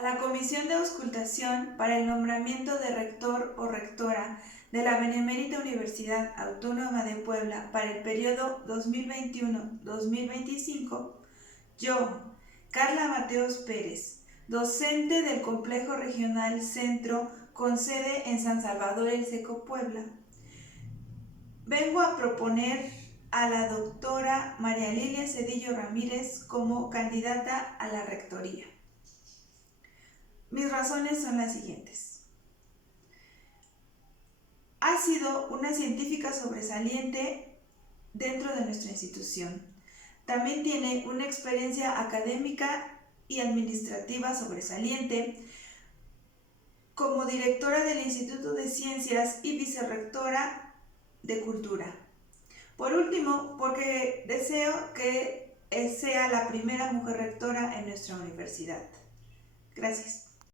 a la Comisión de Auscultación para el nombramiento de rector o rectora de la Benemérita Universidad Autónoma de Puebla para el periodo 2021-2025, yo, Carla Mateos Pérez, docente del Complejo Regional Centro con sede en San Salvador El Seco, Puebla, vengo a proponer a la doctora María Lilia Cedillo Ramírez como candidata a la rectoría. Mis razones son las siguientes. Ha sido una científica sobresaliente dentro de nuestra institución. También tiene una experiencia académica y administrativa sobresaliente como directora del Instituto de Ciencias y vicerrectora de Cultura. Por último, porque deseo que sea la primera mujer rectora en nuestra universidad. Gracias.